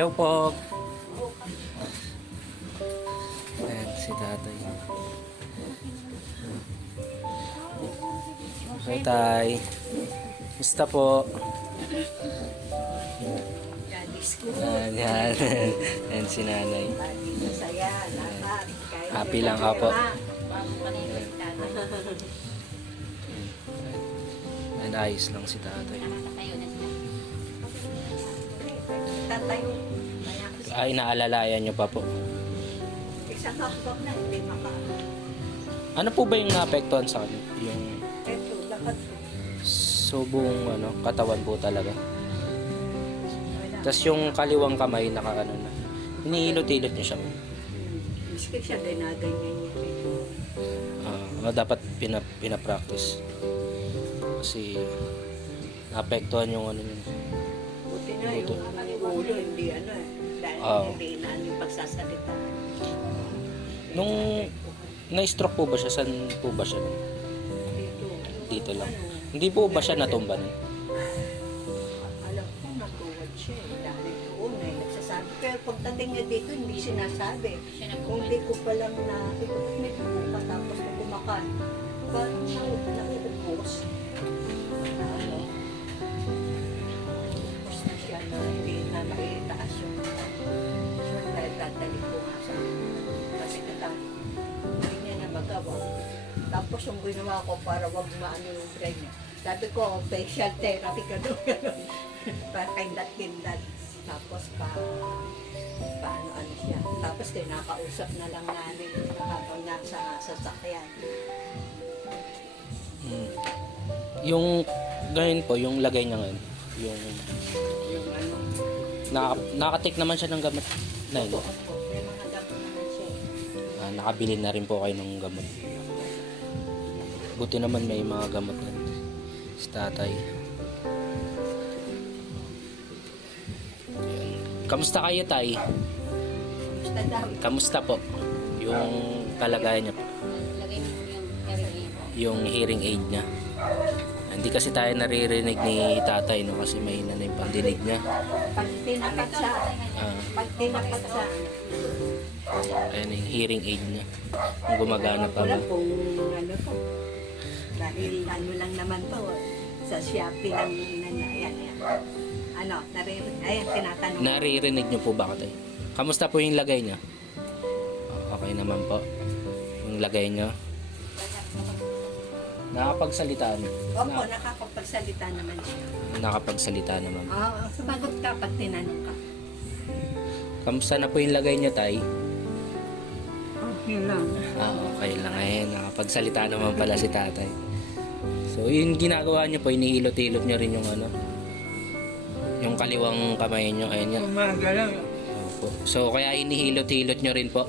Hello po. Ayan, si tatay. Hi, tay. Musta po? Ayan. Ayan si nanay. Masaya, lahat. Happy lang ako. Ayan, ayos lang si tatay. Tatayo. Ay, naalalayan nyo pa po. Isang hakbang na, hindi maka... Ano po ba yung naapektuhan sa kanya? Yung Ito, lahat. buong katawan po talaga. Tapos yung kaliwang kamay nakakano na. Hinihilot-hilot niyo siya. Miski siya din na ganyan niya rin. Dapat pinapractice. Kasi naapektuhan yung ano yun. Buti na yung ulo, hindi dahil hindi na yung pagsasalita. Nung na-stroke po ba siya? Saan po ba siya? Dito lang. Hindi po ba siya natumban? Alam ko, natuwad siya dahil doon nagsasabi. Pero pagdating niya dito, hindi sinasabi. Kung di ko palang ito may dugo ka tapos na kumakain. Parang nauubos. Ubos na siya na hindi na maitaas yung dahil dadalik ko nga sa kasi hindi niya na magawa. Tapos yung ginawa ko para wag maano yung brain niya. Sabi ko, facial therapy ka doon. Para kindat-kindat. Tapos paano siya. Tapos kinakausap na lang namin habang nasa sasakyan. Yung ganyan po, yung lagay niya ngayon. Yung nakatik naman siya ng gamot. May mga gamot naman siya. Nakabili na rin po kayo ng gamot. Buti naman may mga gamot na si tatay. Ayan. Kamusta kayo, tay? Basta daw. Kamusta po? Yung kalagayan niya po? Yung hearing aid niya. Hindi kasi tayo naririnig ni tatay, no? Kasi mahina na yung pandinig niya. Pag tinapat siya. Pag tinapat siya. Ayan yung hearing aid niya. Kung gumagana pa Wala ba? kung to. Dahil lang naman to. Sa Shopee lang yan. Ayan, tinatanong. Naririnig niyo po ba, tay? Kamusta po yung lagay niya? Okay naman po. Yung lagay niya. Nakapagsalita niyo? Opo, nakakapagsalita naman siya. Nakapagsalita naman. Oo, sumagot ka pag tinanong ka. Kamusta na po yung lagay niyo, tay? Okay lang. Okay lang. Ayun, nakapagsalita naman pala si tatay. So, yung ginagawa niyo po, inihilot-hilot niyo rin yung yung kaliwang kamay niyo. Ayun nga. Umagalang. Opo. So, kaya inihilot-hilot niyo rin po.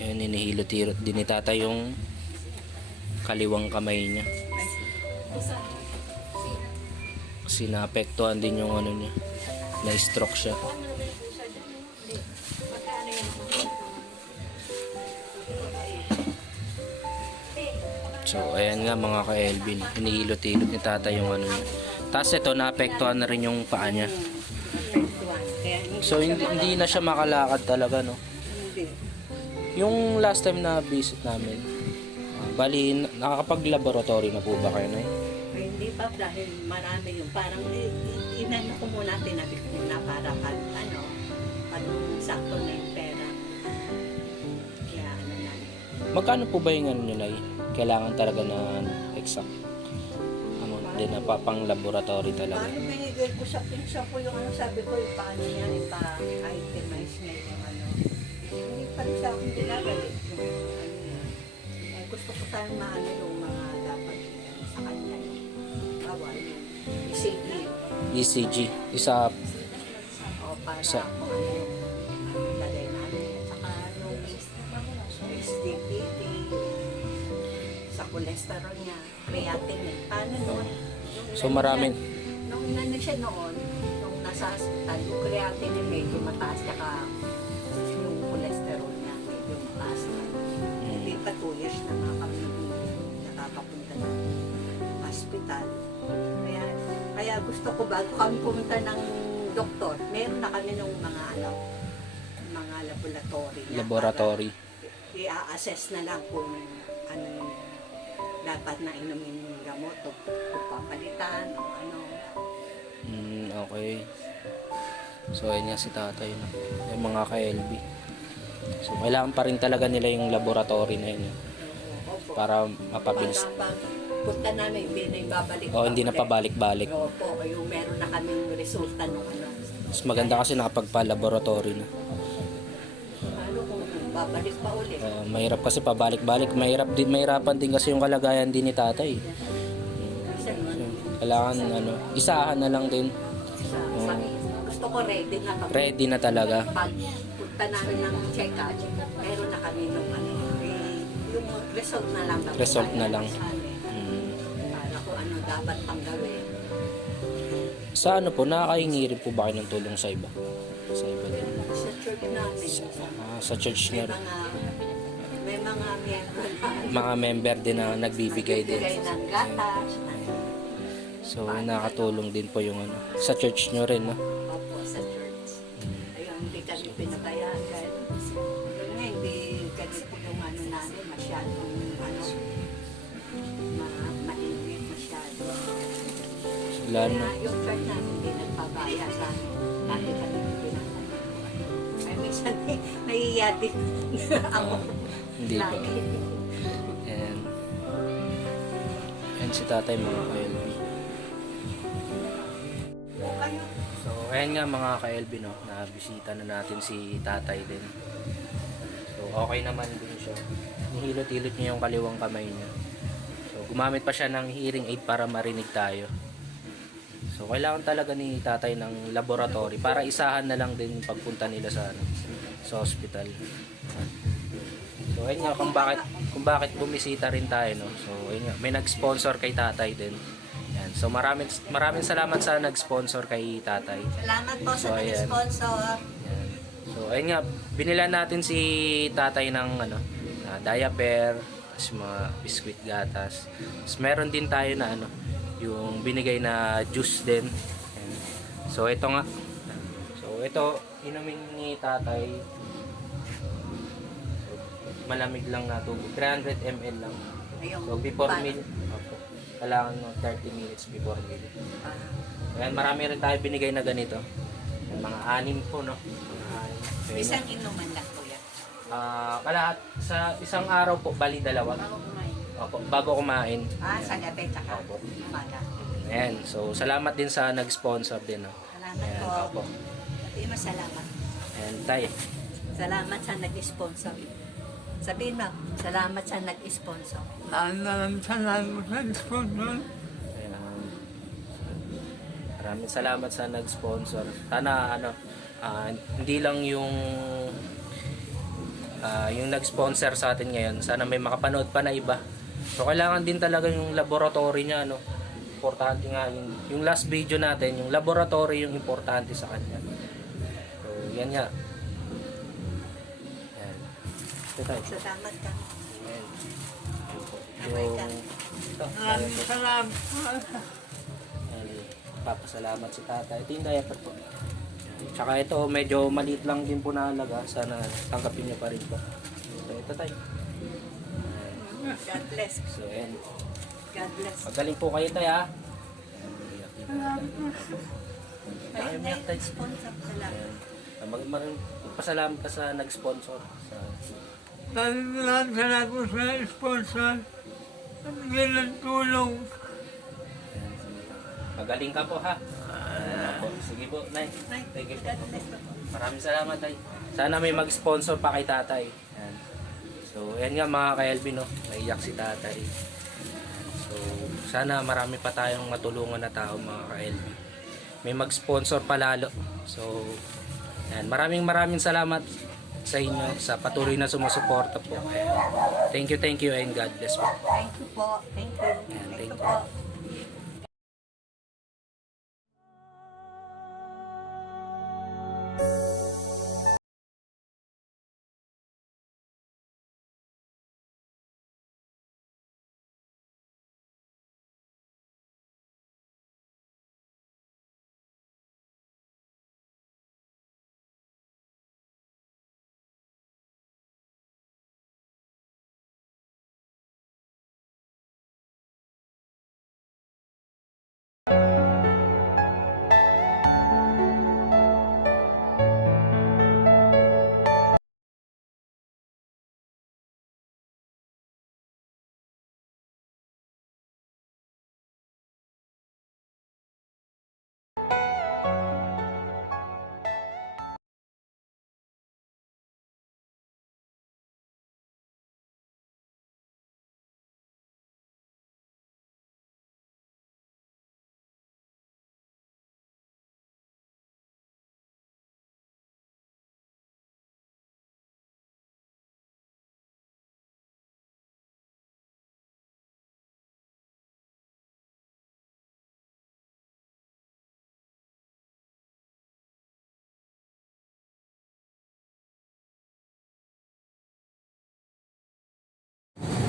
Ayun, inihilot-hilot din ni tatay yung kaliwang kamay niya. Kasi naapektuhan din yung niya. Na-stroke siya. So, ayan nga mga ka-Elvin. Hinihilot-hilot ni tatay yung niya. Tapos ito, naapektuhan na rin yung paa niya. So, hindi na siya makalakad talaga, no? Hindi. Yung last time na visit namin, bali, nakakapag-laboratory na po ba kayo na Hindi pa dahil marami yung parang inano ko muna, tinabi ko muna para pag sakto na yung pera. Kaya na. Magkano po ba yung nyo, Nay? Kailangan talaga na exact din na pang laboratory talaga. Paano binigay ko sa pinsa ko yung sabi ko, paano yan, ipa-itemize niya yung Hindi pa rin sa akong ginagalit yung gusto ko tayong maano yung mga dapat sa kanya yung bawal yung ECG. ECG. Isa. O para Sa- kung yung lagay namin. Saka yung SDPT, sa cholesterol niya, creatinine. Paano nun? So, maraming. Nung siya noon, nung nasa hospital, yung creatinine medyo mataas, saka yung cholesterol niya medyo mataas na. Hindi pa 2 years na mga kami nakakapunta ng hospital. Kaya gusto ko bago kami pumunta ng doktor, meron na kami nung mga ano, mga laboratory. Laboratory. I-assess na lang kung ano yung dapat na inumin yung gamot o kung papalitan o ano. Okay. So, ayun nga si tatay na. Yung mga ka-LB. So, kailangan pa rin talaga nila yung laboratory na yun. Opo. Para mapabilis. Pag punta namin, hindi na ibabalik. O, hindi na pabalik-balik. Opo, yung meron na kaming resulta nung ano. Mas maganda kasi nakapagpa-laboratory na. Ano kung babalik pa ulit. Mahirap kasi pabalik-balik. Mahirapan din kasi yung kalagayan din ni tatay. Kasi Kailangan isahan na lang din. gusto ko ready na kami. Ready na talaga. Pag punta namin ng check-up, meron na kami nung ano, yung result na lang. Result na lang. Para kung ano dapat pang gawin. Sa ano po, nakakahingi rin po ba kayo ng tulong sa iba? Sa iba din. Sa church namin, Sa church may na may mga miyembro na mga member din na nagbibigay din. nagbibigay ng gatas. So, nakatulong din po yung sa church nyo rin, no? Opo, sa church. Ayun, hindi kami pinapayagan. Yun nga, hindi ganito yung ano namin, masyadong ano, mainit masyado. Lalo. Kaya yung church namin, hindi nagpabaya sa amin. Lagi kami pinapanood. Ay, minsan nahiya din ako. Hindi ba? Lagi. And si tatay mga ka-LB. Kayo, So, ayan nga mga ka-LB, no? Nabisita na natin si tatay din. So, okay naman din siya. Nihilot-hilot niya yung kaliwang kamay niya. So, gumamit pa siya ng hearing aid para marinig tayo. So, kailangan talaga ni tatay ng laboratory para isahan na lang din yung pagpunta nila sa hospital. So, ayun nga, kung bakit bumisita rin tayo, no? So, ayun nga, may nag-sponsor kay tatay din. Yan. So, maraming salamat sa nag-sponsor kay tatay. salamat po sa So, ayan. sponsor. Yan. So, ayun nga, binilan natin si tatay ng diaper, tapos mga biscuit gatas. Tapos, meron din tayo na yung binigay na juice din. Yan. So, ito nga. So, ito, inumin ni tatay. Malamig lang na tubig. 300 ml lang. Ayun, So, before paano? meal, kailangan 30 minutes before meal. Ah, Ayan, marami rin tayo binigay na ganito. Ayan, mga 6 po, no? Mga 6. Ayan. isang inuman lang po yan. Kalahat sa isang araw po, bali dalawa. Bago kumain. Opo, bago kumain. Sa gabi, tsaka Opo. umaga. Ayan, so salamat din sa nag-sponsor din, no? Salamat Ayan, po. opo. Sabihin mo salamat. Ayan, tay. Salamat sa nag-sponsor. Sabihin mo, salamat sa nag-sponsor. Maraming salamat sa sponsor. Ayan. Maraming salamat sa nag-sponsor. Sana hindi lang yung nag-sponsor sa atin ngayon. Sana may makapanood pa na iba. So kailangan din talaga yung laboratory niya, no. Importante nga yung last video natin, yung laboratory yung importante sa kanya. So yan nga. Yan. Ito tayo. Salamat ka. Ayan. Abay ka. Ito. Maraming salamat. Papasalamat si tatay. Ito yung diaper po. Tsaka ito, medyo maliit lang din po na halaga. Sana tanggapin niyo pa rin po. So, ito tayo. God bless. So, ayan. God bless. Magaling po kayo tayo, ha? Ayun na yung sponsor. Salamat. Pasalamat ka sa nag-sponsor. Maraming salamat sa sponsor. Nabigyan ng tulong. Magaling ka po, ha? Sige po, Nay. Thank you. God bless po. Maraming salamat, Tay. Sana may mag-sponsor pa kay tatay. Yan. So, ayan nga mga ka-LB, no? Naiyak si tatay. So, sana marami pa tayong matulungan na tao mga ka-LB. May mag-sponsor pa lalo. So, yan. Maraming salamat sa inyo sa patuloy na sumusuporta po. Ayan. Thank you, and God bless po. Thank you po. Thank you. Thank you po.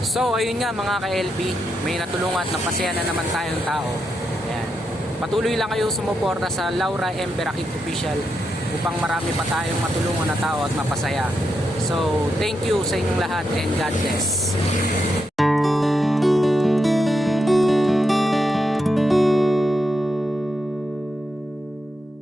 So, ayun nga mga ka-LB, may natulungan at napasaya na naman tayong tao. Ayan. Patuloy lang kayo sumuporta sa Laura M. Berakit Official upang marami pa tayong matulungan na tao at mapasaya. So, thank you sa inyong lahat and God bless.